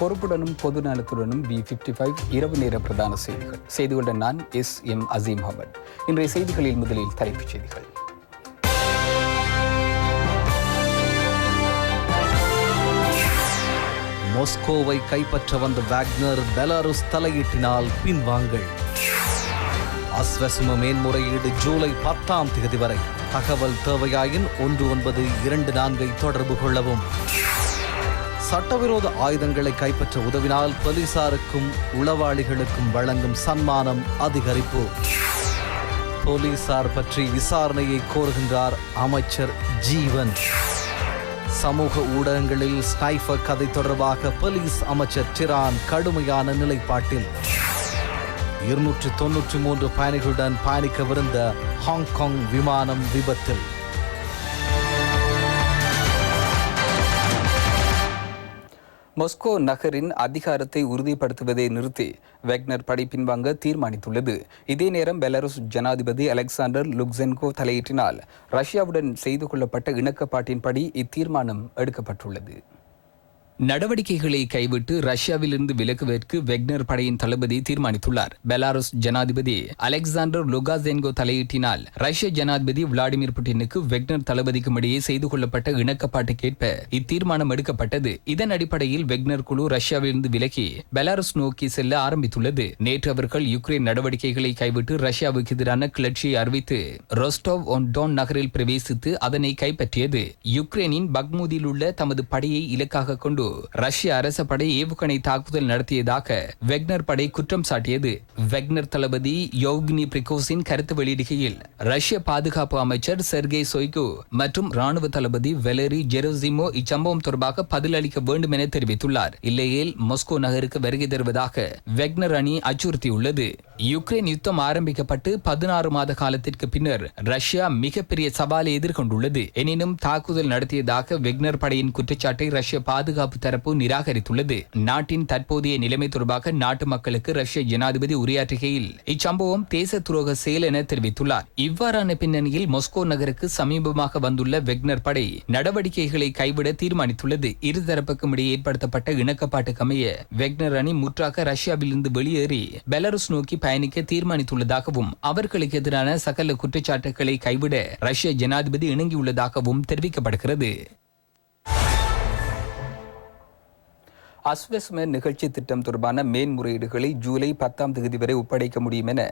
பொறுப்புடனும் பொது நலத்துடனும் B55 இரவு நேர பிரதான செய்திகளுடன் நான் எம் அசீம் அஹமத். இன்றைய செய்திகளில் முதலில் தலைப்புச் செய்திகள். மாஸ்கோவை கைப்பற்ற வந்த வாக்னர் பெலாருஸ் தலையீட்டினால் பின்வாங்கல். அஸ்வசும மேன்முறையீடு ஜூலை 10 வரை. தகவல் தேவையாயின் 1924 தொடர்பு கொள்ளவும். சட்டவிரோத ஆயுதங்களை கைப்பற்ற உதவினால் போலீசாருக்கும் உளவாளிகளுக்கும் வழங்கும் சன்மானம் அதிகரிப்பு. போலீசார் பற்றி விசாரணையை கோருகின்றார் அமைச்சர் ஜீவன். சமூக ஊடகங்களில் ஸ்னைஃபர் கதை தொடர்பாக போலீஸ் அமைச்சர் டிரான் கடுமையான நிலைப்பாட்டில். 293 பயணிகளுடன் பயணிக்கவிருந்த ஹாங்காங் விமானம் விபத்தில். மாஸ்கோ நகரின் அதிகாரத்தை உறுதிப்படுத்துவதை நிறுத்தி வாக்னர் படை பின்வாங்க தீர்மானித்துள்ளது. இதே நேரம் பெலாருஸ் ஜனாதிபதி அலெக்சாண்டர் லுக்சென்கோ தலையீட்டினால் ரஷ்யாவுடன் செய்து கொள்ளப்பட்ட இணக்கப்பாட்டின்படி இத்தீர்மானம் எடுக்கப்பட்டுள்ளது. நடவடிக்கைகளை கைவிட்டு ரஷ்யாவிலிருந்து விலகுவதற்கு வாக்னர் படையின் தளபதி தீர்மானித்துள்ளார். பெலாருஸ் ஜனாதிபதி அலெக்சாண்டர் லுகாசென்கோ தலையீட்டினால் ரஷ்ய ஜனாதிபதி விளாடிமிர் புட்டினுக்கு வாக்னர் தளபதிக்கும் இடையே செய்து கொள்ளப்பட்ட இணக்கப்பாட்டுக்கேற்ப இத்தீர்மானம் எடுக்கப்பட்டது. இதன் அடிப்படையில் வாக்னர் குழு ரஷ்யாவிலிருந்து விலகி பெலாருஸ் நோக்கி செல்ல ஆரம்பித்துள்ளது. நேற்று அவர்கள் யுக்ரைன் நடவடிக்கைகளை கைவிட்டு ரஷ்யாவுக்கு எதிரான கிளர்ச்சியை அறிவித்து ரோஸ்டோவ் ஆன் டோன் நகரில் பிரவேசித்து அதனை கைப்பற்றியது. யுக்ரைனின் பக்மூதில் உள்ள தமது படையை இலக்காக கொண்டு ரஷ்ய அரச படை ஏவுகணை தாக்குதல் நடத்தியதாக வாக்னர் படை குற்றம் சாட்டியது. வாக்னர் தளபதி யோவ்கினி பிரிகோசின் கருத்து வெளியிடுகையில் ரஷ்ய பாதுகாப்பு அமைச்சர் செர்கே சொய்கு மற்றும் ராணுவ தளபதி வெலரி ஜெரோசிமோ இச்சம்பவம் தொடர்பாக பதிலளிக்க வேண்டும் என தெரிவித்துள்ளார். இல்லையேல் மாஸ்கோ நகருக்கு வருகை தருவதாக வாக்னர் அணி அச்சுறுத்தியுள்ளது. யுக்ரைன் யுத்தம் ஆரம்பிக்கப்பட்டு 16 மாத காலத்திற்கு பின்னர் ரஷ்யா மிகப்பெரிய சவாலை எதிர்கொண்டுள்ளது. எனினும் தாக்குதல் நடத்தியதாக வாக்னர் படையின் குற்றச்சாட்டை ரஷ்ய பாதுகாப்பு தரப்பு நிராகரித்துள்ளது. நாட்டின் தற்போதைய நிலைமை தொடர்பாக நாட்டு மக்களுக்கு ரஷ்ய ஜனாதிபதி உரையாற்றுகையில் இச்சம்பவம் தேச துரோக செயல் என தெரிவித்துள்ளார். இவ்வாறான பின்னணியில் மாஸ்கோ நகருக்கு சமீபமாக வந்துள்ள வாக்னர் படை நடவடிக்கைகளை கைவிட தீர்மானித்துள்ளது. இருதரப்புக்கும் இடையே ஏற்படுத்தப்பட்ட இணக்கப்பாட்டுக்கமைய வாக்னர் அணி முற்றாக ரஷ்யாவிலிருந்து வெளியேறி பெலாருஸ் நோக்கி பயணிக்க தீர்மானித்துள்ளதாகவும் அவர்களுக்கு எதிரான சகல குற்றச்சாட்டுகளை கைவிட ரஷ்ய ஜனாதிபதி இணங்கியுள்ளதாகவும் தெரிவிக்கப்படுகிறது. அஸ்வசும நிகழ்ச்சி திட்டம் தொடர்பான மேன்முறையீடுகளை ஜூலை 10 வரை ஒப்படைக்க முடியும் என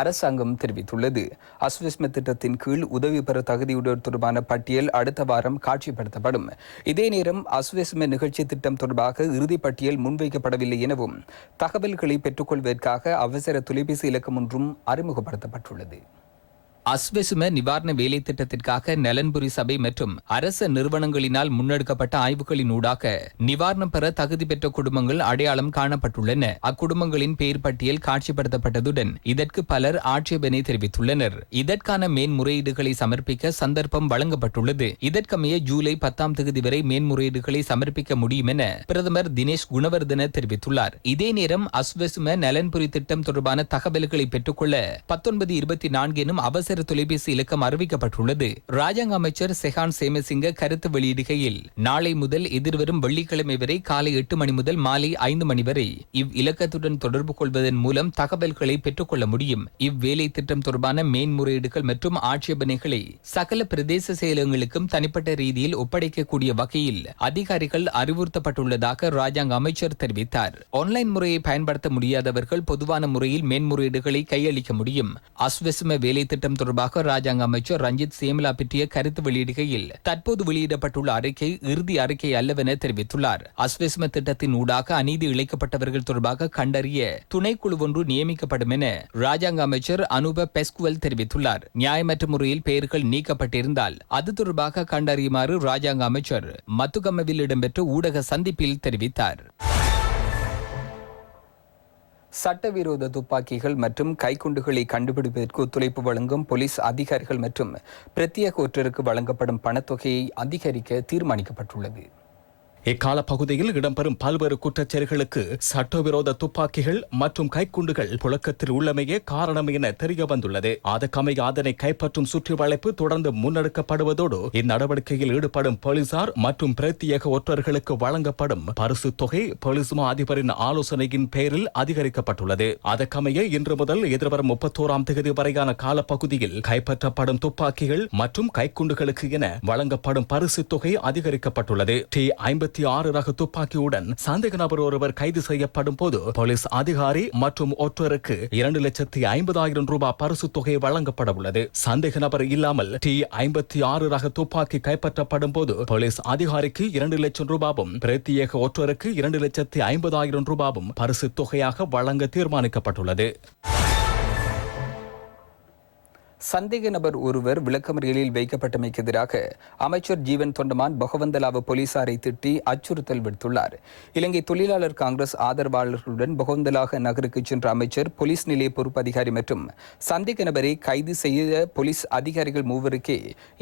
அரசாங்கம் தெரிவித்துள்ளது. அஸ்வசும திட்டத்தின் கீழ் உதவி பெற தகுதியுடையோர் தொடர்பான பட்டியல் அடுத்த வாரம் காட்சிப்படுத்தப்படும். இதே நேரம் அஸ்வசும நிகழ்ச்சி திட்டம் தொடர்பாக இறுதி பட்டியல் முன்வைக்கப்படவில்லை எனவும் தகவல்களை பெற்றுக்கொள்வதற்காக அவசர தொலைபேசி இலக்கம் ஒன்றும் அறிமுகப்படுத்தப்பட்டுள்ளது. அஸ்வசும நிவாரண வேலை திட்டத்திற்காக நலன்புரி சபை மற்றும் அரச நிறுவனங்களினால் முன்னெடுக்கப்பட்ட ஆய்வுகளின் ஊடாக நிவாரணம் பெற தகுதி பெற்ற குடும்பங்கள் அடையாளம் காணப்பட்டுள்ளன. அக்குடும்பங்களின் பெயர் பட்டியல் காட்சிப்படுத்தப்பட்டதுடன் இதற்கு பலர் ஆட்சேபனை தெரிவித்துள்ளனர். இதற்கான மேன்முறையீடுகளை சமர்ப்பிக்க சந்தர்ப்பம் வழங்கப்பட்டுள்ளது. இதற்கமைய ஜூலை 10 வரை மேன்முறையீடுகளை சமர்ப்பிக்க முடியும் என பிரதமர் தினேஷ் குணவர்தன தெரிவித்துள்ளார். இதே நேரம் அஸ்வசும நலன்புரி திட்டம் தொடர்பான தகவல்களை பெற்றுக்கொள்ள 1924 எனும் அவசர தொலைபேசி இலக்கம் அறிவிக்கப்பட்டுள்ளது. ராஜாங்க அமைச்சர் செஹான் சேமசிங்க கருத்து வெளியிடுகையில் நாளை முதல் எதிர்வரும் வெள்ளிக்கிழமை வரை காலை 8 மணி முதல் மாலை 5 மணி வரை இவ்விலக்கத்துடன் தொடர்பு கொள்வதன் மூலம் தகவல்களை பெற்றுக்கொள்ள முடியும். இவ்வேலை திட்டம் தொடர்பான மேன்முறையீடுகள் மற்றும் ஆட்சேபனைகளை சகல பிரதேச செயலகங்களுக்கும் தனிப்பட்ட ரீதியில் ஒப்படைக்கக்கூடிய வகையில் அதிகாரிகள் அறிவுறுத்தப்பட்டுள்ளதாக ராஜாங்க அமைச்சர் தெரிவித்தார். ஆன்லைன் முறையை பயன்படுத்த முடியாதவர்கள் பொதுவான முறையில் மேன்முறையீடுகளை கையளிக்க முடியும். அஸ்வசும வேலை திட்டம் தொடர்பாக ராஜாங்க அமைச்சர் ரஞ்சித் சேமலா பற்றிய கருத்து வெளியிடுகையில் தற்போது வெளியிடப்பட்டுள்ள அறிக்கை இறுதி அறிக்கை அல்லவென தெரிவித்துள்ளார். அஸ்வசும திட்டத்தின் ஊடாக அநீதி இழைக்கப்பட்டவர்கள் தொடர்பாக கண்டறிய துணைக்குழு ஒன்று நியமிக்கப்படும் என ராஜாங்க அமைச்சர் அனுப பெஸ்குவல் தெரிவித்துள்ளார். நியாயமற்ற முறையில் பெயர்கள் நீக்கப்பட்டிருந்தால் அது தொடர்பாக கண்டறியுமாறு ராஜாங்க அமைச்சர் மத்துகம்மவில் இடம்பெற்ற ஊடக சந்திப்பில் தெரிவித்தார். சட்டவிரோத துப்பாக்கிகள் மற்றும் கைக்குண்டுகளை கண்டுபிடிப்பதற்கு ஒத்துழைப்பு வழங்கும் போலீஸ் அதிகாரிகள் மற்றும் பிரத்யேக ஒற்றருக்கு வழங்கப்படும் பணத்தொகையை அதிகரிக்க தீர்மானிக்கப்பட்டுள்ளது. இக்கால பகுதியில் இடம்பெறும் பல்வேறு குற்றச்செயல்களுக்கு சட்டவிரோத துப்பாக்கிகள் மற்றும் கைக்குண்டுகள் புழக்கத்தில் உள்ளமையே காரணம் என தெரிய வந்துள்ளது. அதற்கமைய அதனை கைப்பற்றும் சுற்றி வளைப்பு தொடர்ந்து முன்னெடுக்கப்படுவதோடு இந்நடவடிக்கையில் ஈடுபடும் போலீசார் மற்றும் பிரத்யேக ஒற்றர்களுக்கு வழங்கப்படும் பரிசு தொகை போலீஸ் மா அதிபரின் ஆலோசனையின் பேரில் அதிகரிக்கப்பட்டுள்ளது. அதற்கமைய இன்று முதல் எதிர்வரும் 31ஆம் தேதி வரையான காலப்பகுதியில் கைப்பற்றப்படும் துப்பாக்கிகள் மற்றும் கைக்குண்டுகளுக்கு என வழங்கப்படும் பரிசு தொகை அதிகரிக்கப்பட்டுள்ளது. T-56 ரக துப்பாக்கியுடன் சந்தேக நபர் ஒருவர் கைது செய்யப்படும் போது போலீஸ் அதிகாரி மற்றும் ஒற்றருக்கு 2,50,000 ரூபாய் பரிசு தொகை வழங்கப்பட உள்ளது. சந்தேக நபர் இல்லாமல் T-56 ரக துப்பாக்கி கைப்பற்றப்படும் போது போலீஸ் அதிகாரிக்கு 2 லட்சம் ரூபாயும் பிரத்யேக ஒற்றருக்கு 2,50,000 ரூபாயும் பரிசு தொகையாக வழங்க தீர்மானிக்கப்பட்டுள்ளது. சந்தேக நபர் ஒருவர் விளக்கமறியலில் வைக்கப்பட்டமைக்கு எதிராக அமைச்சர் ஜீவன் தொண்டமான் பொகவந்தலாவ போலீசாரை திட்டி அச்சுறுத்தல் விடுத்துள்ளார். இலங்கை தொழிலாளர் காங்கிரஸ் ஆதரவாளர்களுடன் பொகவந்தலாக நகருக்கு சென்ற அமைச்சர் போலீஸ் நிலைய பொறுப்பு அதிகாரி மற்றும் சந்தேக நபரை கைது செய்த போலீஸ் அதிகாரிகள் மூவருக்கே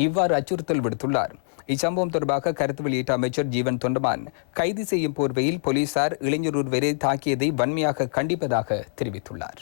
இவ்வாறு அச்சுறுத்தல் விடுத்துள்ளார். இச்சம்பவம் தொடர்பாக கருத்து வெளியிட்ட அமைச்சர் ஜீவன் தொண்டமான் கைது செய்யும் போர்வையில் போலீசார் இளைஞர் ஒருவரை தாக்கியதை வன்மையாக கண்டிப்பதாக தெரிவித்துள்ளார்.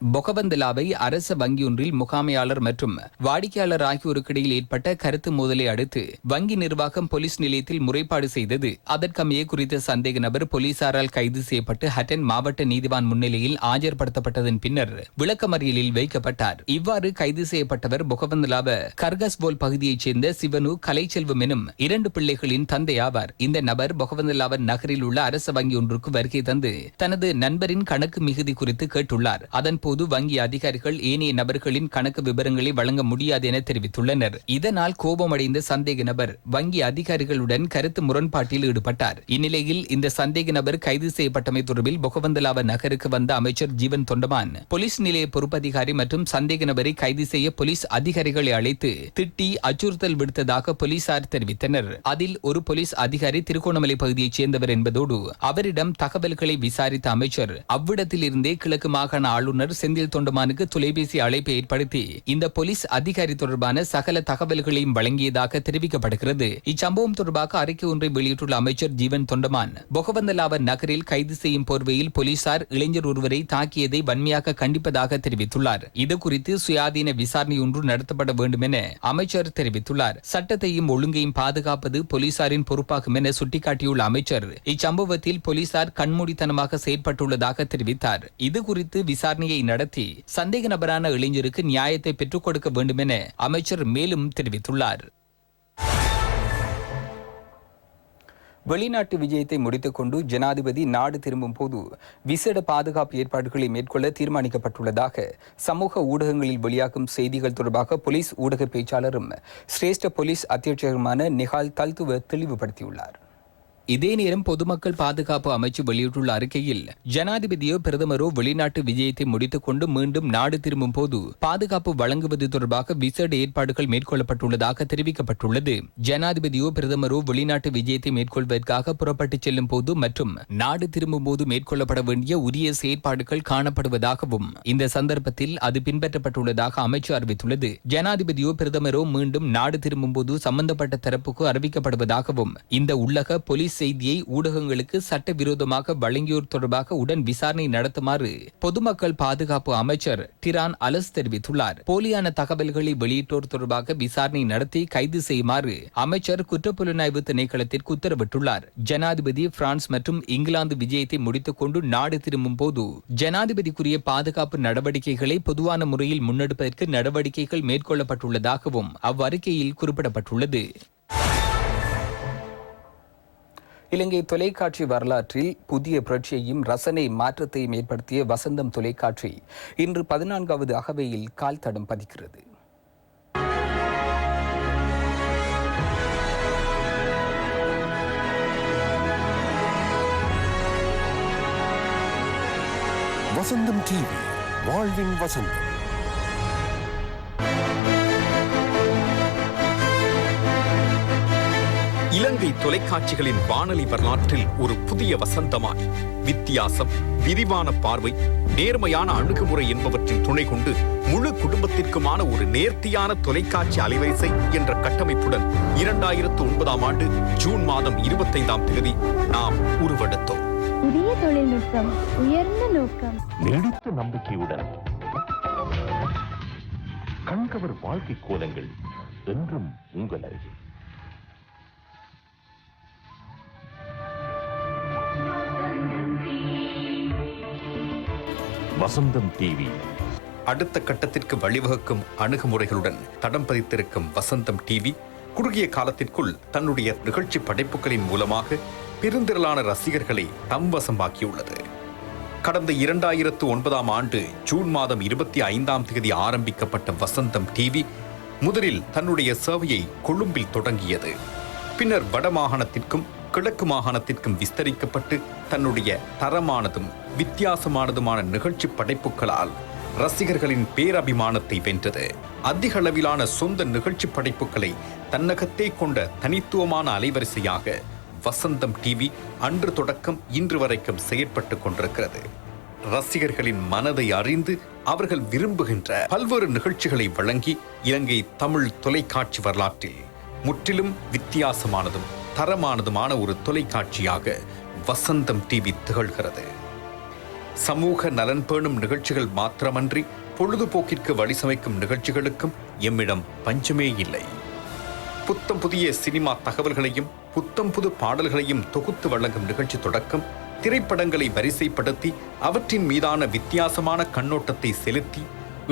பொகவந்தலாவை அரச வங்கியொன்றில் முகாமையாளர் மற்றும் வாடிக்கையாளர் ஆகியோருக்கு இடையில் ஏற்பட்ட கருத்து மோதலை அடுத்து வங்கி நிர்வாகம் போலீஸ் நிலையத்தில் முறைப்பாடு செய்தது. அதற்கமைய குறித்த சந்தேக நபர் போலீசாரால் கைது செய்யப்பட்டு ஹட்டன் மாவட்ட நீதிவான் முன்னிலையில் ஆஜர்படுத்தப்பட்டதன் பின்னர் விளக்கமறியலில் வைக்கப்பட்டார். இவ்வாறு கைது செய்யப்பட்டவர் பொகவந்தலாவ கர்கஸ்வோல் பகுதியைச் சேர்ந்த சிவனு கலைச்செல்வம் எனும் 2 பிள்ளைகளின் தந்தையாவார். இந்த நபர் பொகவந்தலாவ நகரில் உள்ள அரச வங்கி ஒன்றுக்கு வருகை தந்து தனது நண்பரின் கணக்கு மிகுதி குறித்து கேட்டுள்ளார். அதன் போது வங்கி அதிகாரிகள் ஏனைய நபர்களின் கணக்கு விவரங்களை வழங்க முடியாது என தெரிவித்துள்ளனர். இதனால் கோபமடைந்த சந்தேக நபர் வங்கி அதிகாரிகளுடன் கருத்து முரண்பாட்டில் ஈடுபட்டார். இந்நிலையில் இந்த சந்தேக நபர் கைது செய்யப்பட்டமை தொடர்பில் பொகவந்தலாவ நகருக்கு வந்த அமைச்சர் ஜீவன் தொண்டமான் போலீஸ் நிலைய பொறுப்பதிகாரி மற்றும் சந்தேக நபரை கைது செய்ய போலீஸ் அதிகாரிகளை அழைத்து திட்டி அச்சுறுத்தல் விடுத்ததாக போலீசார் தெரிவித்தனர். அதில் ஒரு போலீஸ் அதிகாரி திருகோணமலை பகுதியைச் சேர்ந்தவர் என்பதோடு அவரிடம் தகவல்களை விசாரித்த அமைச்சர் அவ்விடத்தில் இருந்தே கிழக்கு மாகாண ஆளுநர் செந்தில் தொண்டமானுக்கு தொலைபேசி அழைப்பை ஏற்படுத்தி இந்த போலீஸ் அதிகாரி தொடர்பான சகல தகவல்களையும் வழங்கியதாக தெரிவிக்கப்படுகிறது. இச்சம்பவம் தொடர்பாக அறிக்கை ஒன்றை வெளியிட்டுள்ள அமைச்சர் ஜீவன் தொண்டமான் பொகவந்தலாவ நகரில் கைது செய்யும் போர்வையில் போலீசார் இளைஞர் ஒருவரை தாக்கியதை வன்மையாக கண்டிப்பதாக தெரிவித்துள்ளார். இதுகுறித்து சுயாதீன விசாரணை ஒன்று நடத்தப்பட வேண்டும் என அமைச்சர் தெரிவித்துள்ளார். சட்டத்தையும் ஒழுங்கையும் பாதுகாப்பது போலீசாரின் பொறுப்பாகும் என சுட்டிக்காட்டியுள்ள அமைச்சர் இச்சம்பவத்தில் போலீசார் கண்மூடித்தனமாக செயற்பட்டுள்ளதாக தெரிவித்தார். இதுகுறித்து விசாரணையை நடத்தி சந்தேக நபரான இளைஞருக்கு நியாயத்தை பெற்றுக் கொடுக்க வேண்டும் என அமைச்சர் மேலும் தெரிவித்துள்ளார். வெளிநாட்டு விஜயத்தை முடித்துக் கொண்டு ஜனாதிபதி நாடு திரும்பும் போது விசேட பாதுகாப்பு ஏற்பாடுகளை மேற்கொள்ள தீர்மானிக்கப்பட்டுள்ளதாக சமூக ஊடகங்களில் வெளியாகும் செய்திகள் தொடர்பாக போலீஸ் ஊடக பேச்சாளரும் சிரேஷ்ட போலீஸ் அத்தியட்சகருமான நிஹால் தல்துவ தெளிவுபடுத்தியுள்ளார். இதே நேரம் பொதுமக்கள் பாதுகாப்பு அமைச்சு வெளியிட்டுள்ள அறிக்கையில் ஜனாதிபதியோ பிரதமரோ வெளிநாட்டு விஜயத்தை முடித்துக் கொண்டு மீண்டும் நாடு திரும்பும் போது பாதுகாப்பு வழங்குவது தொடர்பாக விசேட ஏற்பாடுகள் மேற்கொள்ளப்பட்டுள்ளதாக தெரிவிக்கப்பட்டுள்ளது. ஜனாதிபதியோ பிரதமரோ வெளிநாட்டு விஜயத்தை மேற்கொள்வதற்காக புறப்பட்டுச் செல்லும் போது மற்றும் நாடு திரும்பும் போது மேற்கொள்ளப்பட வேண்டிய உரிய செயற்பாடுகள் காணப்படுவதாகவும் இந்த சந்தர்ப்பத்தில் அது பின்பற்றப்பட்டுள்ளதாக அமைச்சு அறிவித்துள்ளது. ஜனாதிபதியோ பிரதமரோ மீண்டும் நாடு திரும்பும் போது சம்பந்தப்பட்ட தரப்புக்கு அறிவிக்கப்படுவதாகவும் இந்த உள்ளக போலீஸ் செய்தியை ஊடகங்களுக்கு சட்டவிரோதமாக வழங்கியோர் தொடர்பாக உடன் விசாரணை நடத்துமாறு பொதுமக்கள் பாதுகாப்பு அமைச்சர் டிரான் அலஸ் தெரிவித்துள்ளார். போலியான தகவல்களை வெளியிட்டோர் தொடர்பாக விசாரணை நடத்தி கைது செய்யுமாறு அமைச்சர் குற்றப்புலனாய்வு திணைக்களத்திற்கு உத்தரவிட்டுள்ளார். ஜனாதிபதி பிரான்ஸ் மற்றும் இங்கிலாந்து விஜயத்தை முடித்துக் கொண்டு நாடு திரும்பும் போது ஜனாதிபதிக்குரிய பாதுகாப்பு நடவடிக்கைகளை பொதுவான முறையில் முன்னெடுப்பதற்கு நடவடிக்கைகள் மேற்கொள்ளப்பட்டுள்ளதாகவும் அவ்வறிக்கையில் குறிப்பிடப்பட்டுள்ளது. இலங்கை தொலைக்காட்சி வரலாற்றில் புதிய புரட்சியையும் ரசனை மாற்றத்தையும் ஏற்படுத்திய வசந்தம் தொலைக்காட்சி இன்று 14வது அகவையில் கால் தடம் பதிக்கிறது. வசந்தம் டிவி, வாழ்வின் வசந்தம். இலங்கை இலங்கை தொலைக்காட்சிகளின் வானொலி வரலாற்றில் ஒரு புதிய வசந்தமாய் வித்தியாசம், விரிவான பார்வை, நேர்மையான அணுகுமுறை என்பவற்றின் துணை கொண்டு முழு குடும்பத்திற்குமான ஒரு நேர்த்தியான தொலைக்காட்சி அலைவரிசை என்ற கட்டமைப்புடன் 2009ஆம் ஆண்டு ஜூன் மாதம் 25ஆம் தேதி நாம் உருவெடுத்தோம். புதிய தொழில்நுட்பம், உயர்ந்த நோக்கம், நீடித்த நம்பிக்கையுடன் கண்கவர் வாழ்க்கை கோலங்கள் என்றும் உங்கள் அருகில். வசந்தம் டிவி அடுத்த கட்டத்திற்கு வழிவகுக்கும் அணுகுமுறைகளுடன் தடம் பதித்திருக்கும் வசந்தம் டிவி குறுகிய காலத்திற்குள் தன்னுடைய நிகழ்ச்சி படைப்புகளின் மூலமாக பெருந்திரளான ரசிகர்களை தம் வசமாக்கியுள்ளது. கடந்த 2009ஆம் ஆண்டு ஜூன் மாதம் 25ஆம் தேதி ஆரம்பிக்கப்பட்ட வசந்தம் டிவி முதலில் தன்னுடைய சேவையை கொழும்பில் தொடங்கியது. பின்னர் வடமாகாணத்திற்கும் கிழக்கு மாகாணத்திற்கும் விஸ்தரிக்கப்பட்டு தன்னுடைய தரமானதும் வித்தியாசமானதுமான நிகழ்ச்சி படைப்புகளால் ரசிகர்களின் பேரபிமானத்தை வென்றது. அதிக அளவிலான சொந்த நிகழ்ச்சி படைப்புகளை தன்னகத்தே கொண்ட தனித்துவமான அலைவரிசையாக வசந்தம் டிவி அன்று தொடக்கம் இன்று வரைக்கும் செயற்பட்டு கொண்டிருக்கிறது. ரசிகர்களின் மனதை அறிந்து அவர்கள் விரும்புகின்ற பல்வேறு நிகழ்ச்சிகளை வழங்கி இலங்கை தமிழ் தொலைக்காட்சி வரலாற்றில் முற்றிலும் வித்தியாசமானதும் தரமானதுமான ஒரு தொலைக்காட்சியாக வசந்தம் டிவி திகழ்கிறது. சமூக நலன் பேணும் நிகழ்ச்சிகள் மாத்திரமன்றி பொழுதுபோக்கிற்கு வழிசமைக்கும் நிகழ்ச்சிகளுக்கும் எம்மிடம் பஞ்சமே இல்லை. புத்தம் புதிய சினிமா தகவல்களையும் புத்தம் புது பாடல்களையும் தொகுத்து வழங்கும் நிகழ்ச்சி தொடக்கம் திரைப்படங்களை வரிசைப்படுத்தி அவற்றின் மீதான வித்தியாசமான கண்ணோட்டத்தை செலுத்தி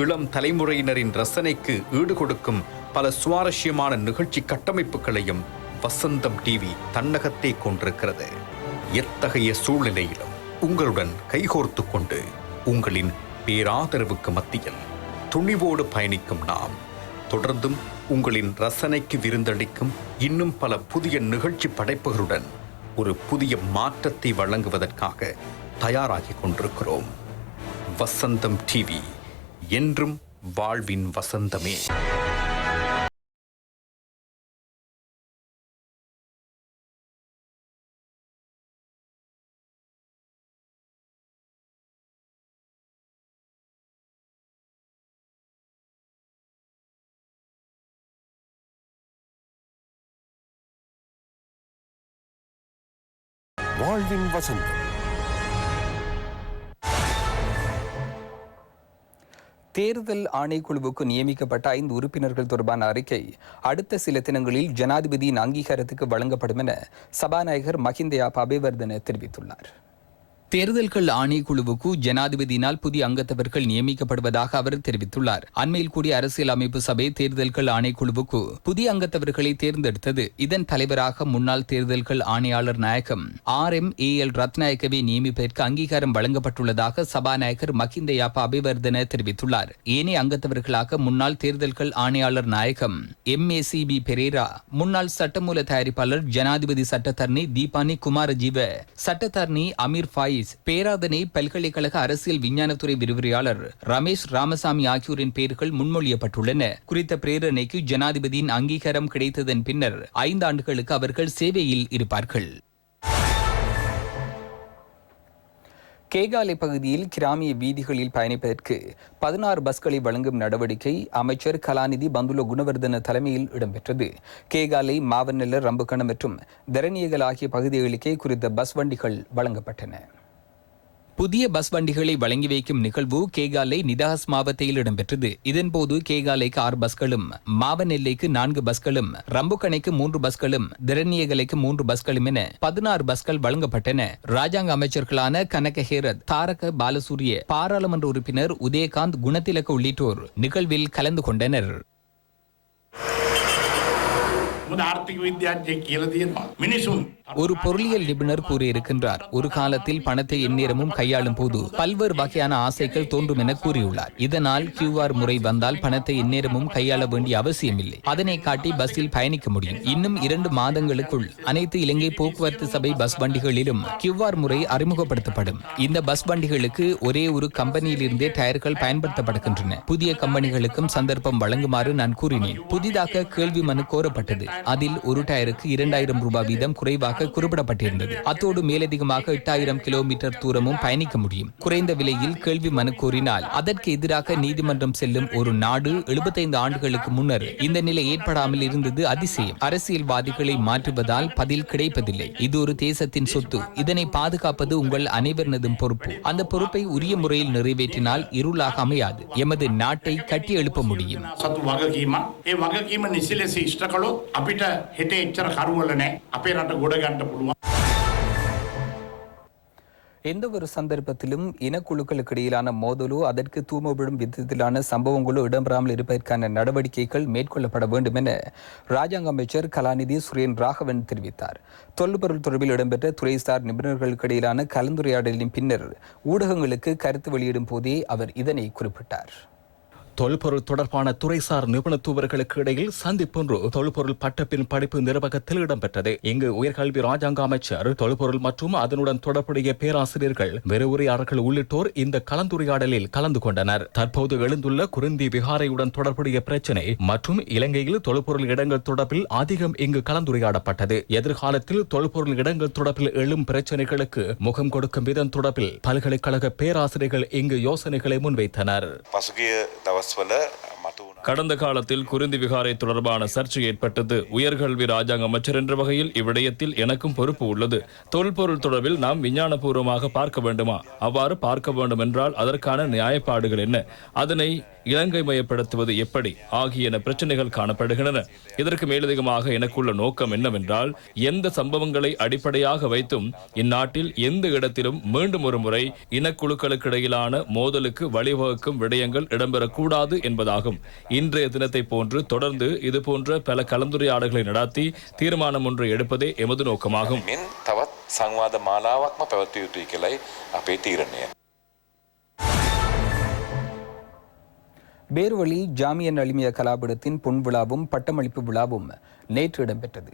இளம் தலைமுறையினரின் ரசனைக்கு ஈடுகொடுக்கும் பல சுவாரஸ்யமான நிகழ்ச்சி கட்டமைப்புகளையும் வசந்தம் டிவி தன்னகத்தே கொண்டிருக்கிறது. எத்தகைய சூழ்நிலையிலும் உங்களுடன் கைகோர்த்து கொண்டு உங்களின் பேராதரவுக்கு மத்தியில் துணிவோடு பயணிக்கும் நாம் தொடர்ந்தும் உங்களின் ரசனைக்கு விருந்தளிக்கும் இன்னும் பல புதிய நிகழ்ச்சி படைப்புகளுடன் ஒரு புதிய மாற்றத்தை வழங்குவதற்காக தயாராகி கொண்டிருக்கிறோம். வசந்தம் டிவி என்றும் வாழ்வின் வசந்தமே. வாழ்வின் வசந்தம். தேர்தல் ஆணைக்குழுவுக்கு நியமிக்கப்பட்ட 5 உறுப்பினர்கள் தொடர்பான அறிக்கை அடுத்த சில தினங்களில் ஜனாதிபதியின் அங்கீகாரத்துக்கு வழங்கப்படும் என சபாநாயகர் மஹிந்த அபேவர்தன தெரிவித்துள்ளார். தேர்தல்கள் ஆணைக்குழுவுக்கு ஜனாதிபதியினால் புதிய அங்கத்தவர்கள் நியமிக்கப்படுவதாக அவர் தெரிவித்துள்ளார். அண்மையில் கூடிய அரசியல் அமைப்பு சபை தேர்தல்கள் ஆணைக்குழுவுக்கு புதிய அங்கத்தவர்களை தேர்ந்தெடுத்தது. இதன் தலைவராக முன்னாள் தேர்தல்கள் ஆணையாளர் நாயகம் RMAL ரத்நாயக்கவை நியமிப்பதற்கு அங்கீகாரம் வழங்கப்பட்டுள்ளதாக சபாநாயகர் மஹிந்த அபேவர்தன தெரிவித்துள்ளார். ஏனைய அங்கத்தவர்களாக முன்னாள் தேர்தல்கள் ஆணையாளர் நாயகம் MACB பெரேரா, முன்னாள் சட்டமூல தயாரிப்பாளர் ஜனாதிபதி சட்டத்தரணி தீபானி குமாரஜீவ, சட்டத்தரணி அமீர் ஃபாய், பேராதனை பல்கலைக்கழக அரசியல் விஞ்ஞானத்துறை விரிவுரையாளர் ரமேஷ் ராமசாமி ஆகியோரின் பெயர்கள் முன்மொழியப்பட்டுள்ளன. குறித்த பிரேரணைக்கு ஜனாதிபதியின் அங்கீகாரம் கிடைத்ததன் பின்னர் 5 ஆண்டுகளுக்கு அவர்கள் சேவையில் இருப்பார்கள். கேகாலை பகுதியில் கிராமிய வீதிகளில் பயணிப்பதற்கு 16 பஸ்களை வழங்கும் நடவடிக்கை அமைச்சர் கலாநிதி பந்துல குணவர்தன தலைமையில் இடம்பெற்றது. கேகாலை, மாவனல்ல, ரம்புக்கண மற்றும் தரணியகல் ஆகிய பகுதிகளுக்கே குறித்த பஸ் வண்டிகள் வழங்கப்பட்டன. புதிய பஸ் வண்டிகளை வழங்கி வைக்கும் நிகழ்வு கேகாலை நிதாஸ் மாவட்டத்தில் இடம்பெற்றது. இதன்போது கேகாலைக்கு 6 பஸ்களும், மாவனெல்லைக்கு 4 பஸ்களும், ரம்புக்கணைக்கு 3 பஸ்களும், திரணியகலைக்கு 3 பஸ்களும் என 16 பஸ்கள் வழங்கப்பட்டன. ராஜாங்க அமைச்சர்களான கனக ஹேரத், தாரக பாலசூரிய, பாராளுமன்ற உறுப்பினர் உதயகாந்த் குணத்திலக்க உள்ளிட்டோர் நிகழ்வில் கலந்து கொண்டனர். ආර්ථික විද්‍යාඥයෙක් කියලා තියෙනවා මිනිසුන් ஒரு பொருளியல் நிபுணர் கூறியிருக்கின்றார், ஒரு காலத்தில் பணத்தை எந்நேரமும் கையாளும் போது பல்வேறு வகையான ஆசைகள் தோன்றும் என கூறியுள்ளார். இதனால் QR முறை வந்தால் பணத்தை எந்நேரமும் கையாள வேண்டிய அவசியமில்லை. அதனை காட்டி பஸ்ஸில் பயணிக்க முடியும். இன்னும் 2 மாதங்களுக்குள் அனைத்து இலங்கை போக்குவரத்து சபை பஸ் வண்டிகளிலும் QR முறை அறிமுகப்படுத்தப்படும். இந்த பஸ் வண்டிகளுக்கு ஒரே ஒரு கம்பெனியிலிருந்தே டயர்கள் பயன்படுத்தப்படுகின்றன. புதிய கம்பெனிகளுக்கும் சந்தர்ப்பம் வழங்குமாறு நான் கூறினேன். புதிதாக கேள்வி மனு கோரப்பட்டது. அதில் ஒரு டயருக்கு 2000 ரூபாய் வீதம் குறைவாக குறிப்பிடப்பட்டிருந்தது. அத்தோடு மேலதிகமாக 8000 கிலோமீட்டர் தூரமும் பயணிக்க முடியும். குறைந்த விலையில் கேள்வி மனு கோரினால் அதற்கு எதிராக நீதிமன்றம் செல்லும் ஒரு நாடு 75 ஆண்டுகளுக்கு முன்னர் இந்த நிலை ஏற்படாமல் இருந்தது அதிசயம். அரசியல்வாதிகளை மாற்றுவதால் பதில் கிடைப்பதில்லை. இது ஒரு தேசத்தின் சொத்து. இதனை பாதுகாப்பது உங்கள் அனைவரினதும் பொறுப்பு. அந்த பொறுப்பை உரிய முறையில் நிறைவேற்றினால் இருளாக அமையாது. எமது நாட்டை கட்டி எழுப்ப முடியும். எந்த ஒரு சந்தர்ப்பத்திலும் இனக்குழுக்களுக்கு இடையிலான மோதலோ அதற்கு தூமவிடும் விதத்திலான சம்பவங்களோ இடம்பெறாமல் இருப்பதற்கான நடவடிக்கைகள் மேற்கொள்ளப்பட வேண்டும் என ராஜாங்க அமைச்சர் கலாநிதி சுரேன் ராகவன் தெரிவித்தார். தொல்பொருள் தொடர்பில் இடம்பெற்ற துறைசார் நிபுணர்களுக்கு இடையிலான கலந்துரையாடலின் பின்னர் ஊடகங்களுக்கு கருத்து வெளியிடும் போதே அவர் இதனை குறிப்பிட்டார். தொல்பொருள் தொடர்பான துறைசார் நிபுணத்துவர்களுக்கு இடையில் சந்திப்பொன்று தொல்பொருள் பட்டப்பின் படிப்பு நிர்வாகத்தில் இடம்பெற்றது. இங்கு உயர்கல்வி ராஜாங்க அமைச்சர், தொல்பொருள் மற்றும் அதனுடன் தொடர்புடைய பேராசிரியர்கள், விரிவுரையாளர்கள் உள்ளிட்டோர் இந்த கலந்துரையாடலில் கலந்து கொண்டனர். தற்போது எழுந்துள்ள குருந்தி விகாரையுடன் தொடர்புடைய பிரச்சினை மற்றும் இலங்கையில் தொல்பொருள் இடங்கள் தொடர்பில் அதிகம் இங்கு கலந்துரையாடப்பட்டது. எதிர்காலத்தில் தொல்பொருள் இடங்கள் தொடர்பில் எழும் பிரச்சினைகளுக்கு முகம் கொடுக்கும் விதம் தொடர்பில் பல்கலைக்கழக பேராசிரியர்கள் இங்கு யோசனைகளை முன்வைத்தனர். கடந்த காலத்தில் குருந்தி விகாரை தொடர்பான சர்ச்சை ஏற்பட்டது. உயர்கல்வி ராஜாங்க அமைச்சர் என்ற வகையில் இவ்விடயத்தில் எனக்கும் பொறுப்பு உள்ளது. தொல்பொருள் தொடர்பில் நாம் விஞ்ஞானபூர்வமாக பார்க்க வேண்டுமா? அவ்வாறு பார்க்க வேண்டும் என்றால் அதற்கான நியாயப்பாடுகள் என்ன? அதனை இலங்கை மயப்படுத்துவது எப்படி ஆகியன பிரச்சனைகள் காணப்படுகின்றன. இதற்கு மேலதிகமாக எனக்குள்ள நோக்கம் என்னவென்றால், எந்த சம்பவங்களை அடிப்படையாக வைத்தும் இந்நாட்டில் எந்த இடத்திலும் மீண்டும் ஒரு முறை இனக்குழுக்களுக்கு இடையிலான மோதலுக்கு வழிவகுக்கும் விடயங்கள் இடம்பெறக்கூடாது என்பதாகும். இன்றைய தினத்தை போன்று தொடர்ந்து இதுபோன்ற பல கலந்துரையாடல்களை நடத்தி தீர்மானம் ஒன்றை எடுப்பதே எமது நோக்கமாகும். பேர்வழி ஜாமியன் அலிமியா கலாபீடத்தின் பொன் விழாவும் பட்டமளிப்பு விழாவும் நேற்று இடம்பெற்றது.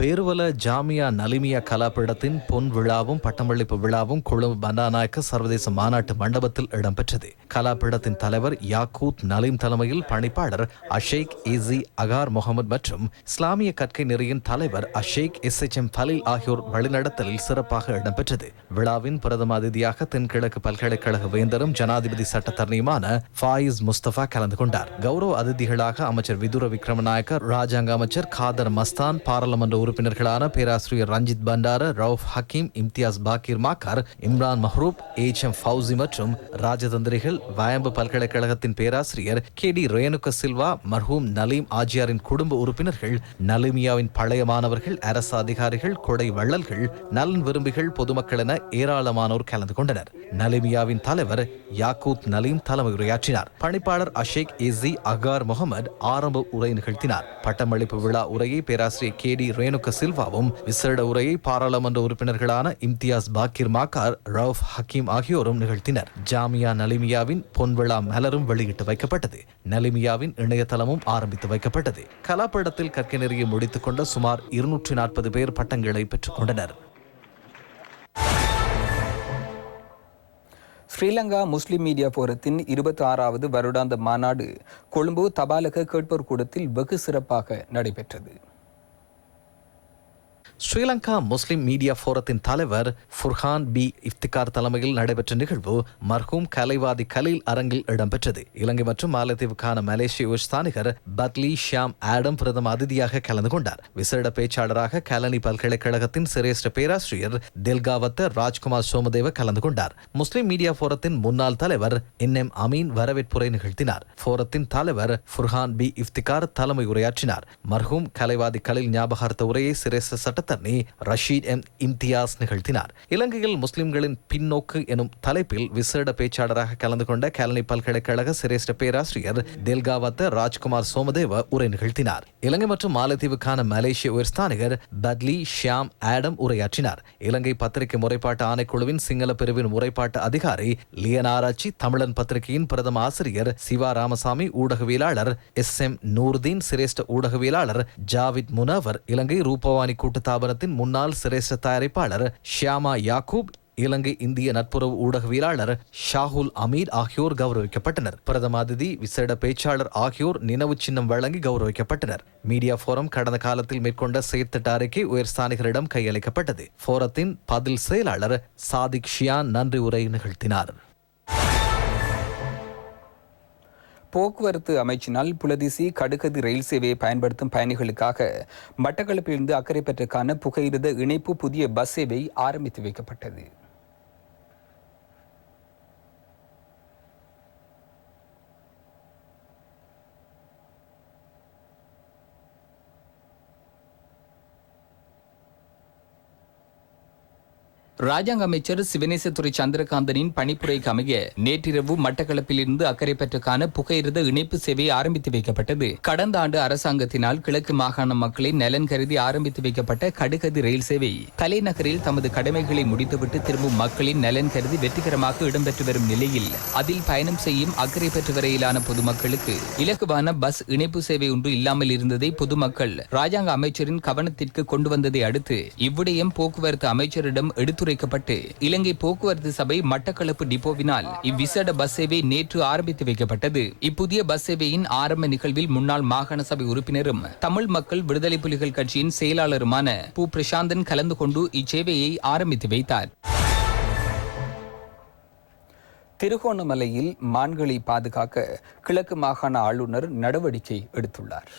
பேர்வல ஜாமியா நலிமியா கலாபீடத்தின் பொன் விழாவும் பட்டமளிப்பு விழாவும் கொழும்பு பண்டாநாயக்க சர்வதேச மாநாட்டு மண்டபத்தில் இடம்பெற்றது. கலாபீடத்தின் தலைவர் யாக்கூத் நலீம் தலைமையில் பணிப்பாளர் அஷேக் இசி அகார் முகமது மற்றும் இஸ்லாமிய கற்கை நெறியின் தலைவர் அஷேக் SHM ஃபலீல் ஆகியோர் வழிநடத்தலில் சிறப்பாக இடம்பெற்றது. விழாவின் பிரதம அதிதியாக தென்கிழக்கு பல்கலைக்கழக வேந்தரும் ஜனாதிபதி சட்டத்தரணியுமான ஃபாயிஸ் முஸ்தபா கலந்து கொண்டார். கௌரவ அதிதிகளாக அமைச்சர் விதுர விக்ரமநாயக்க, ராஜாங்க அமைச்சர் காதர் மஸ்தான், பாராளுமன்ற உறுப்பினர்களான பேராசிரியர் ரஞ்சித் பண்டார, ரவுஃப் ஹக்கீம், இம்தியாஸ் பாக்கிர் மாக்கார், இம்ரான் மஹ்ரூப், HM ஃபவுசி மற்றும் ராஜதந்திரிகள், வயம்பு பல்கலைக்கழகத்தின் பேராசிரியர் KD ரேணுக சில்வா, மர்ஹூம் நலீம் ஆஜியாரின் குடும்ப உறுப்பினர்கள், நலிமியாவின் பழைய மாணவர்கள், அரசு அதிகாரிகள், கொடை வள்ளல்கள், நலன் விரும்பிகள், பொதுமக்கள் என ஏராளமானோர் கலந்து கொண்டனர். நலிமியாவின் தலைவர் யாக்கூத் நலீம் தலைமை உரையாற்றினார். பணிப்பாளர் அஷேக் இசி அகார் முகமது ஆரம்ப உரை நிகழ்த்தினார். பட்டமளிப்பு விழா உரையை பேராசிரியர் KD ரேணுக சில்வாவும், விசேட உரையை பாராளுமன்ற உறுப்பினர்களான இம்தியாஸ் பாக்கிர் மாக்கார், ரவுஃப் ஹக்கீம் ஆகியோரும் நிகழ்த்தினர். ஜாமியா நலிமியாவின் பொன்விழா மலரும் வெளியிட்டு வைக்கப்பட்டது. நலிமியாவின் இணையதளமும் ஆரம்பித்து வைக்கப்பட்டது. கலாபீடத்தில் கற்கை நெறியை முடித்துக் கொண்ட சுமார் 240 பேர் பட்டங்களை பெற்றுக் கொண்டனர். ஸ்ரீலங்கா முஸ்லிம் மீடியா போரத்தின் 26வது வருடாந்த மாநாடு கொழும்பு தபாலக கேட்போர் கூடத்தில் வெகு சிறப்பாக நடைபெற்றது. ஸ்ரீலங்கா முஸ்லிம் மீடியா போரத்தின் தலைவர் ஃபுர்ஹான் பி இஃப்திகார் தலைமையில் நடைபெற்ற நிகழ்வு மர்ஹூம் கலைவாதி கலீல் அரங்கில் இடம்பெற்றது. இலங்கை மற்றும் மாலத்தீவுக்கான மலேசிய உஸ்தானிகர் பத்லி ஷியாம் ஆடம் பிரதம அதிதியாக கலந்து கொண்டார். விசேட பேச்சாளராக கலனி பல்கலைக்கழகத்தின் சிரேஷ்ட பேராசிரியர் தில்காவத்த ராஜ்குமார் சோமதேவ கலந்து கொண்டார். முஸ்லிம் மீடியா போரத்தின் முன்னாள் தலைவர் NM அமீன் வரவேற்புரை நிகழ்த்தினார். போரத்தின் தலைவர் ஃபுர்ஹான் பி இஃப்திகார் தலைமை உரையாற்றினார். மர்ஹூம் கலைவாதி கலீல் ஞாபகார்த்த உரையை சிரேஷ்ட சட்ட சட்டத்தரணி ரஷீத் எம் இம்தியாஸ் நிகழ்த்தினார். இலங்கையில் முஸ்லிம்களின் பின்னோக்கு எனும் தலைப்பில் விசேட பேச்சாளராக கலந்து கொண்ட கலனி பல்கலைக்கழக சிரேஷ்ட பேராசிரியர் தெல்காவத்த ராஜ்குமார் சோமதேவ உரை நிகழ்த்தினார். இலங்கை மற்றும் மாலத்தீவுக்கான மலேசிய உயர்ஸ்தானிகர் பட்லி ஷியாம் ஆடம் உரையாற்றினார். இலங்கை பத்திரிகை முறைப்பாட்டு ஆணைக்குழுவின் சிங்கள பிரிவின் முறைப்பாட்டு அதிகாரி லியனாராச்சி, தமிழன் பத்திரிகையின் பிரதம ஆசிரியர் சிவா ராமசாமி, ஊடகவியலாளர் SM நூர்தீன், சிரேஷ்ட ஊடகவியலாளர் ஜாவித் முனவர், இலங்கை ரூபவாணி கூட்டுத்தாபனத்தின் முன்னாள் சிரேஷ்ட தயாரிப்பாளர் ஷியாமா யாக்கூப், இலங்கை இந்திய நட்புறவு ஊடகவியலாளர் ஷாஹுல் அமீர் ஆகியோர் கௌரவிக்கப்பட்டனர். பிரதம அதிதி, விசேட பேச்சாளர் ஆகியோர் நினைவு சின்னம் வழங்கி கௌரவிக்கப்பட்டனர். மீடியா போரம் கடந்த காலத்தில் மேற்கொண்ட செயற்திட்ட அறிக்கை உயர்ஸ்தானிகரிடம் கையளிக்கப்பட்டது. போரத்தின் பதில் செயலாளர் சாதிக் ஷியான் நன்றி உரை நிகழ்த்தினார். போக்குவரத்து அமைச்சினால் புலதிசி கடுகதி ரயில் சேவையை பயன்படுத்தும் பயணிகளுக்காக மட்டக்களப்பிலிருந்து அக்கரைப்பற்றுக்கான புகையிரத இணைப்பு புதிய பஸ் சேவை ஆரம்பித்து வைக்கப்பட்டது. ராஜாங்க அமைச்சர் சிவனேசத்துறை சந்திரகாந்தனின் பணிப்புரைக்கு அமைய நேற்றிரவு மட்டக்களப்பிலிருந்து அக்கரைப்பற்றுக்கான புகையிரத இணைப்பு சேவை ஆரம்பித்து வைக்கப்பட்டது. கடந்த ஆண்டு அரசாங்கத்தினால் கிழக்கு மாகாண மக்களின் நலன் கருதி ஆரம்பித்து வைக்கப்பட்ட கடுகதி ரயில் சேவை தலைநகரில் தமது கடமைகளை முடித்துவிட்டு திரும்பும் மக்களின் நலன் கருதி வெற்றிகரமாக இடம்பெற்று வரும் நிலையில் அதில் பயணம் செய்யும் அக்கரைப்பற்று வரையிலான பொதுமக்களுக்கு இலகுவான பஸ் இணைப்பு சேவை ஒன்று இல்லாமல் இருந்ததை பொதுமக்கள் ராஜாங்க அமைச்சரின் கவனத்திற்கு கொண்டு வந்ததை அடுத்து இவ்விடயம் போக்குவரத்து அமைச்சரிடம் எடுத்துரை இலங்கை போக்குவரத்து சபை மட்டக்களப்பு டிப்போவினால் இவ்விசேட பஸ் சேவை நேற்று ஆரம்பித்து வைக்கப்பட்டது. இப்புதிய பஸ் சேவையின் ஆரம்ப நிகழ்வில் முன்னாள் மாகாண சபை உறுப்பினரும் தமிழ் மக்கள் விடுதலை புலிகள் கட்சியின் செயலாளருமான பூ பிரசாந்தன் கலந்து கொண்டு இச்சேவையை ஆரம்பித்து வைத்தார். திருகோணமலையில் மான்களை பாதுகாக்க கிழக்கு மாகாண ஆளுநர் நடவடிக்கை எடுத்துள்ளார்.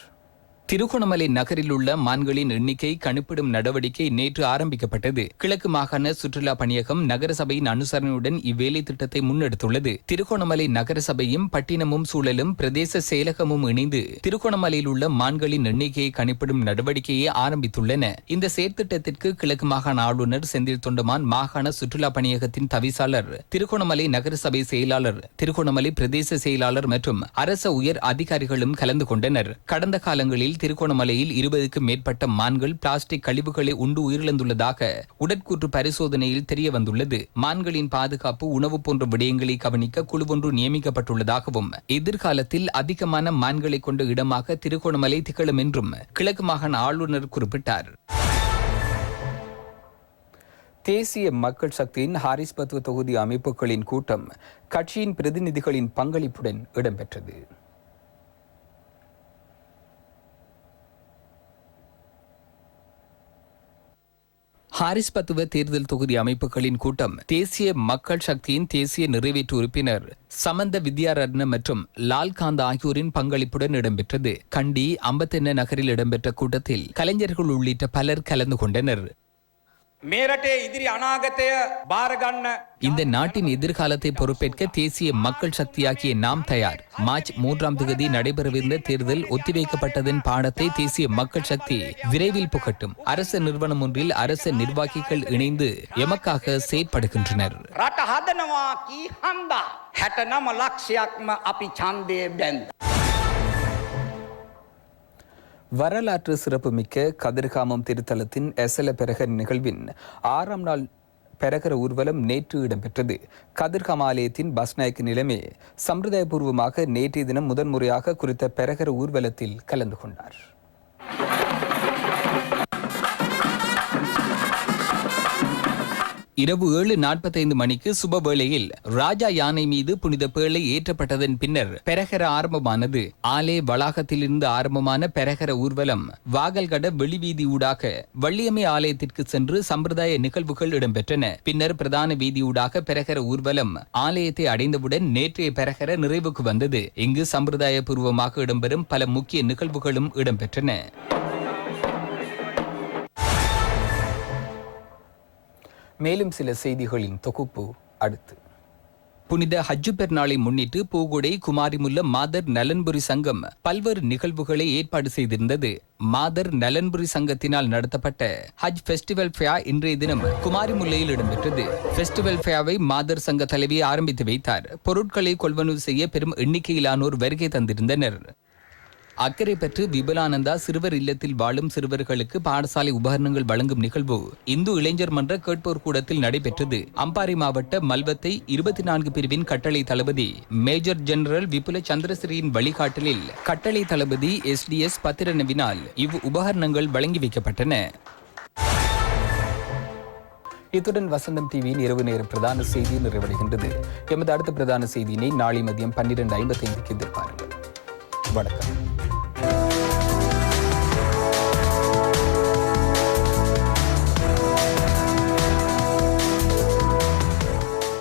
திருகோணமலை நகரில் உள்ள மான்களின் எண்ணிக்கை கணிப்பிடும் நடவடிக்கை நேற்று ஆரம்பிக்கப்பட்டது. கிழக்கு மாகாண சுற்றுலா பணியகம் நகரசபையின் அனுசரணையுடன் இவ்வேலை திட்டத்தை முன்னெடுத்துள்ளது. திருகோணமலை நகரசபையும் பட்டினமும் சூழலும் பிரதேச செயலகமும் இணைந்து திருகோணமலையில் உள்ள மான்களின் எண்ணிக்கையை கணிப்பிடும் நடவடிக்கையை ஆரம்பித்துள்ளன. இந்த செயற்திட்டத்திற்கு கிழக்கு மாகாண ஆளுநர் செந்தில் தொண்டமான், மாகாண சுற்றுலா பணியகத்தின் தவிசாளர், திருகோணமலை நகரசபை செயலாளர், திருகோணமலை பிரதேச செயலாளர் மற்றும் அரச உயர் அதிகாரிகளும் கலந்து கொண்டனர். கடந்த காலங்களில் திருகோணமலையில் 20க்கும் மேற்பட்ட மான்கள் பிளாஸ்டிக் கழிவுகளை உண்டு உயிரிழந்துள்ளதாக உடற்கூற்று பரிசோதனையில் தெரிய வந்துள்ளது. மான்களின் பாதுகாப்பு, உணவு போன்ற விடயங்களை கவனிக்க குழு ஒன்று நியமிக்கப்பட்டுள்ளதாகவும் எதிர்காலத்தில் அதிகமான மான்களை கொண்ட இடமாக திருகோணமலை திகழும் என்றும் கிழக்கு மாகாண ஆளுநர் குறிப்பிட்டார். தேசிய மக்கள் சக்தியின் ஹாரிஸ்பத்துவ தொகுதி அமைப்புகளின் கூட்டம் கட்சியின் பிரதிநிதிகளின் பங்களிப்புடன் இடம்பெற்றது. ஹாரிஸ்பத்துவ தேர்தல் தொகுதி அமைப்புகளின் கூட்டம் தேசிய மக்கள் சக்தியின் தேசிய நிறைவேற்று உறுப்பினர் சமந்த வித்யாரத்ன மற்றும் லால்காந்த் ஆகியோரின் பங்களிப்புடன் இடம்பெற்றது. கண்டி அம்பத்தென்ன நகரில் இடம்பெற்ற கூட்டத்தில் கலைஞர்கள் உள்ளிட்ட பலர் கலந்து கொண்டனர். இந்த நாட்டின் எதிர்காலத்தை பொறுப்பேற்க தேசிய மக்கள் சக்தியாகிய நாம் தயார். மார்ச் 3ஆம் தேதி நடைபெறவிருந்த தேர்தல் ஒத்திவைக்கப்பட்டதன் பாடத்தை தேசிய மக்கள் சக்தி விரைவில் புகட்டும். அரசு நிறுவனம் ஒன்றில் அரசு நிர்வாகிகள் இணைந்து எமக்காக செயற்படுகின்றனர். வரலாற்று சிறப்புமிக்க கதிர்காமம் திருத்தலத்தின் எசல பெரகர் நிகழ்வின் 6ஆம் நாள் பெரகர ஊர்வலம் நேற்று இடம்பெற்றது. கதிர்காம ஆலயத்தின் பஸ்நாயக்க நிலைமை சம்பிரதாயபூர்வமாக நேற்றைய தினம் முதன்முறையாக குறித்த பெரகர ஊர்வலத்தில் கலந்து கொண்டார். இரவு 7:45 மணிக்கு சுப வேளையில் ராஜா யானை மீது புனித பேழை ஏற்றப்பட்டதன் பின்னர் பெரகர ஆரம்பமானது. ஆலே வளாகத்திலிருந்து ஆரம்பமான பெரகர ஊர்வலம் வாகல்கட வெளிவீதி ஊடாக வள்ளியம்மை ஆலயத்திற்கு சென்று சம்பிரதாய நிகழ்வுகள் இடம்பெற்றன. பின்னர் பிரதான வீதியூடாக பெரகர ஊர்வலம் ஆலயத்தை அடைந்தவுடன் நேற்றைய பெரகர நிறைவுக்கு வந்தது. இங்கு சம்பிரதாய பூர்வமாக இடம்பெறும் பல முக்கிய நிகழ்வுகளும் இடம்பெற்றன. மேலும் சில செய்திகளின் தொகுப்பு அடுத்து. புனித ஹஜ்ஜு பெருநாளை முன்னிட்டு பூகுடை குமாரிமுல்ல மாதர் நலன்புரி சங்கம் பல்வேறு நிகழ்வுகளை ஏற்பாடு செய்திருந்தது. மாதர் நலன்புரி சங்கத்தினால் நடத்தப்பட்ட ஹஜ் ஃபெஸ்டிவல் ஃபேர் இன்றைய தினம் குமாரிமுல்லையில் இடம்பெற்றது. ஃபெஸ்டிவல் ஃபேரை மாதர் சங்க தலைவி ஆரம்பித்து வைத்தார். பொருட்களை கொள்வனவு செய்ய பெரும் எண்ணிக்கையிலானோர் வருகை தந்திருந்தனர். அக்கறை பெற்று விபலானந்தா சிறுவர் இல்லத்தில் வாழும் சிறுவர்களுக்கு பாடசாலை உபகரணங்கள் வழங்கும் நிகழ்வு இந்து இளைஞர் மன்ற கேட்போர் கூடத்தில் நடைபெற்றது. அம்பாறை மாவட்ட மல்வத்தை 24 பிரிவின் கட்டளை தளபதி மேஜர் ஜெனரல் விபுல சந்திரசிறியின் வழிகாட்டலில் கட்டளை தளபதி SDS பத்திரனவினால் இவ் உபகரணங்கள் வழங்கி வைக்கப்பட்டன. இத்துடன் வசந்தம் டிவியின் இரவு நேர பிரதான செய்தி நிறைவடைகின்றது. எமது அடுத்த பிரதான செய்தியினை நாளை மதியம் 12:55 எதிர்பாருங்கள். வணக்கம்.